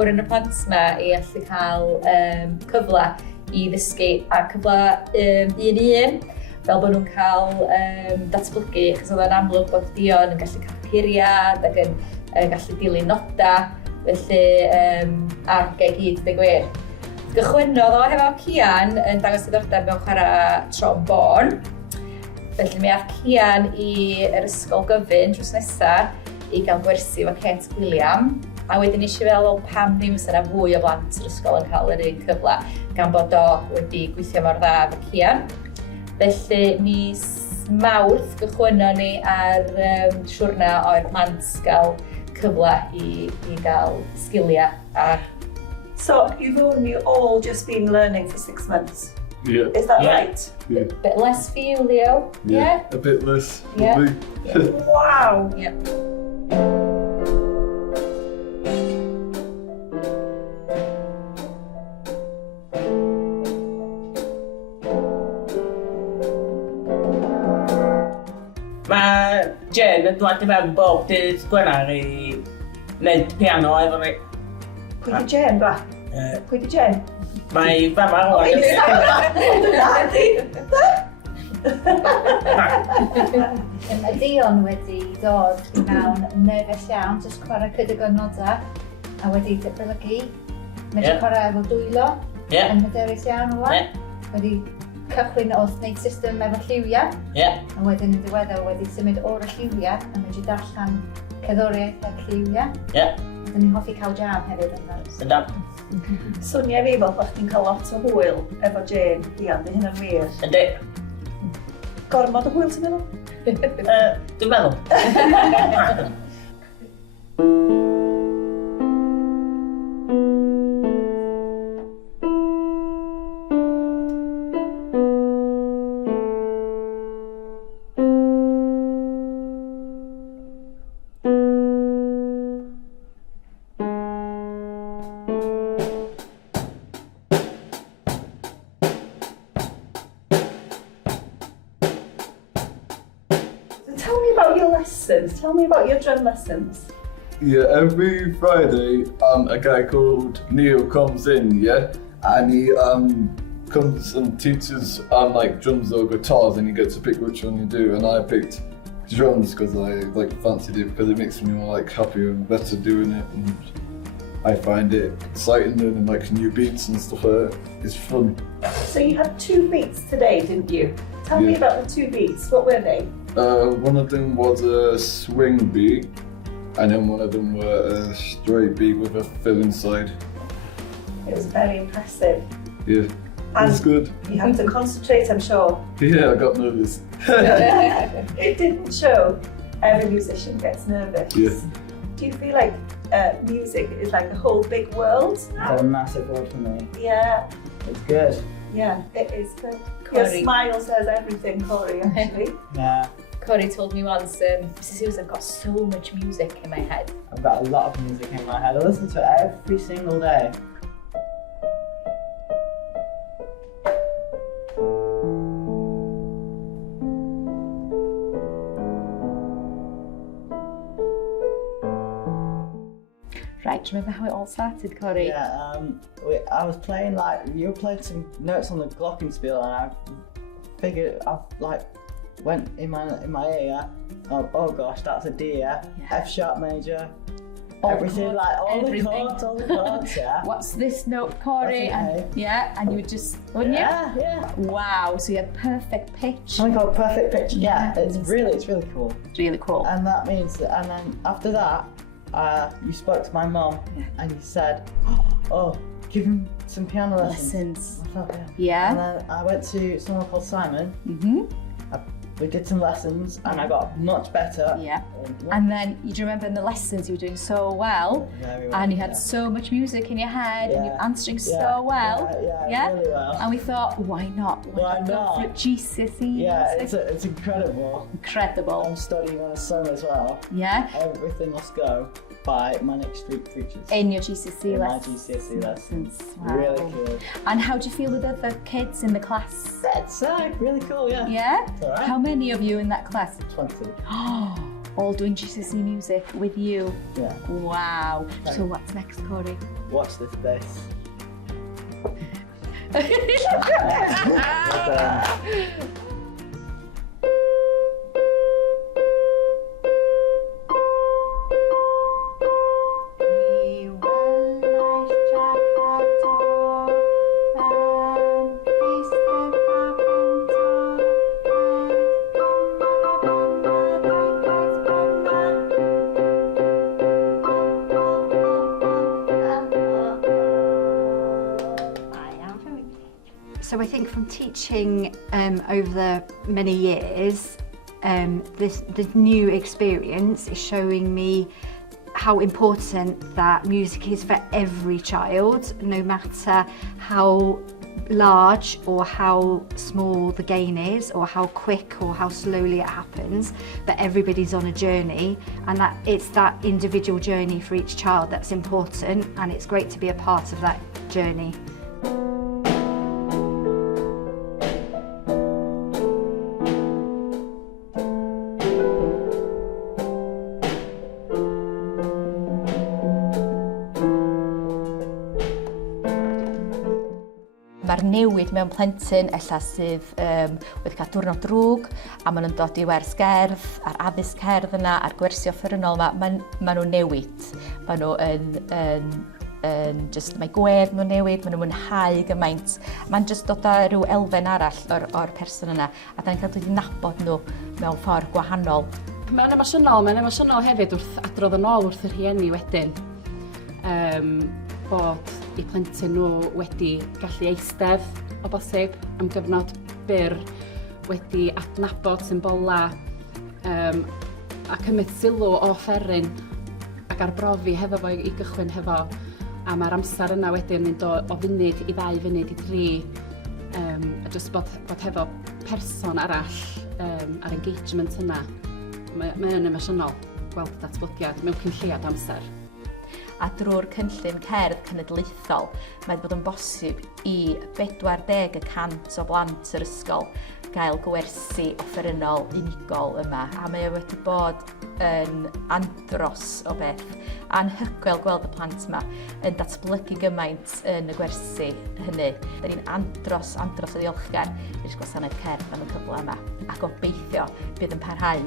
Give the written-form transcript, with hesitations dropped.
mawr yn y plant yma i allu cael cyfle i ddysgu a cyfle un, fel bod nhw'n cael datblygu, achos oedd yn amlwg bod dion yn gallu cael curiad ac yn gallu dilyn noda, felly argau gyd, dy gwir. Gychwynnodd o hefo Cian yn dangos diddordeb mewn chwarae trombôn. Felly mi ath Cian i'r ysgol gyfun drws nesaf i gael gwersi efo Kate William. A wedyn eisiau fel pam ddim sy'n fwy o blant yr ysgol yn cael yr un cyfle, gan bod o wedi gweithio mor dda efo Cian. Felly mis Mawrth gychwynno ni ar siwrna o'r plant gael cyfle i gael sgiliau ar. So you've only all just been learning for 6 months? Yeah. Is that right? Yeah. A bit less for you, Leo? Yeah. A bit less. Yeah. Wow! Yeah. Mae Jen yn dod i mewn bob dydd Gwener i wneud piano efo fi. Pwy di Jen, ba? Pwy di Jen? Mae fama rwan. Mae Dion wedi dod i mewn nerfus iawn, jyst chwarae chydig o nodau, a wedi datblygu. Wedi chwarae efo dwylo, yn hyderus iawn o lan. Wedi cychwyn wrth wneud system efo lliwiau, a wedyn yn diweddar wedi symud o'r lliwiau, a wedi darllen cerddoriaeth a lliwiau. Wedyn ni'n hoffi cael jam hefyd yn those. Ydam. Swnio fi fel bod chdi'n cael lot o hwyl efo Jane, Dion, di hynna'n wir. Ydy. Gormod o hwyl ti'n meddwl? Dwi'n meddwl. Tell me about your lessons. Tell me about your drum lessons. Yeah, every Friday, a guy called Neil comes in, and he comes and teaches like drums or guitars, and he gets to pick which one you do. And I picked drums because I fancied it because it makes me more happier and better doing it, and I find it exciting learning new beats and stuff like that. It's fun. So you had 2 beats today, didn't you? Tell me about the 2 beats. What were they? One of them was a swing beat, and then one of them were a straight beat with a fill inside. It was very impressive. Yeah, it was good. You had to concentrate, I'm sure. Yeah, I got nervous. It didn't show. Every musician gets nervous. Yeah. Do you feel like music is like a whole big world now? It's a massive world for me. Yeah. It's good. Yeah, it is good. Corey. Your smile says everything, Corey, actually. Yeah. Corey told me once, Mrs. Hughes, I've got so much music in my head. I've got a lot of music in my head. I listen to it every single day. Right, do you remember how it all started, Corey? Yeah, I was playing you were playing some notes on the glockenspiel, and I figured went in my ear. Oh gosh, that's a D, F sharp major. Everything, all the chords, What's this note, Corey? And you would just, wouldn't you? Yeah. Wow, so you had perfect pitch. Something called perfect pitch. Yeah, it's really cool. It's really cool. And that means and then after that, you spoke to my mum and you said, oh, give him some piano lessons. I thought, yeah. And then I went to someone called Simon. We did some lessons and I got much better. Yeah. And then you remember in the lessons you were doing so well, and you had so much music in your head and you were answering so well. Yeah, really well. And we thought, why not? Why not? Go for GCSE. Yeah, it's incredible. Incredible. I'm studying on a song as well. Yeah. Everything Must Go by Manic Street Preachers. In your GCSE lessons. My GCSE lessons. Wow. Really cool. And how do you feel with other kids in the class? That's really cool, yeah. Yeah? It's all right. How many of you in that class? 20. Oh, all doing GCSE music with you. Yeah. Wow. Thanks. So what's next, Corey? Watch this space. So I think from teaching over the many years, this new experience is showing me how important that music is for every child, no matter how large or how small the gain is, or how quick or how slowly it happens, but everybody's on a journey, and that it's that individual journey for each child that's important, and it's great to be a part of that journey. Mae'r newid mewn plentyn ella sydd wedi cael diwrnod drwg a maen nhw'n dod i wers gerdd, a'r addysg cerdd yna, a'r gwersi offerynnol yma, maen nhw'n newid. Maen nhw mae gwedd nhw'n newid, maen nhw'n mwynhau gymaint. Mae'n just dod â rhyw elfen arall o'r person yna, a da ni'n cael dod i nabod nhw mewn ffordd gwahanol. Mae'n emosiynol hefyd wrth adrodd yn ôl wrth y rhieni wedyn. Bod eu plentyn nhw wedi gallu eistedd o bosib am gyfnod byr, wedi adnabod symbola a cymryd sylw o offeryn ac arbrofi hefo fo i gychwyn hefo. A mae'r amser yna wedyn mynd o funud i 2 funud i 3. A jyst bod hefo person arall a'r engagement yna. Mae'n emosiynol gweld datblygiad mewn cynlliad amser. A drwy'r cynllun cerdd cenedlaethol, mae wedi bod yn bosib i 40% o blant yr ysgol gael gwersi offerynnol unigol yma. A mae wedi bod yn andros o beth. Anhygoel gweld y plant yma yn datblygu gymaint yn y gwersi hynny. Da ni'n andros o ddiolchgar i'r gwasanaeth cerdd am y cyfle yma. A gobeithio bydd yn parhau.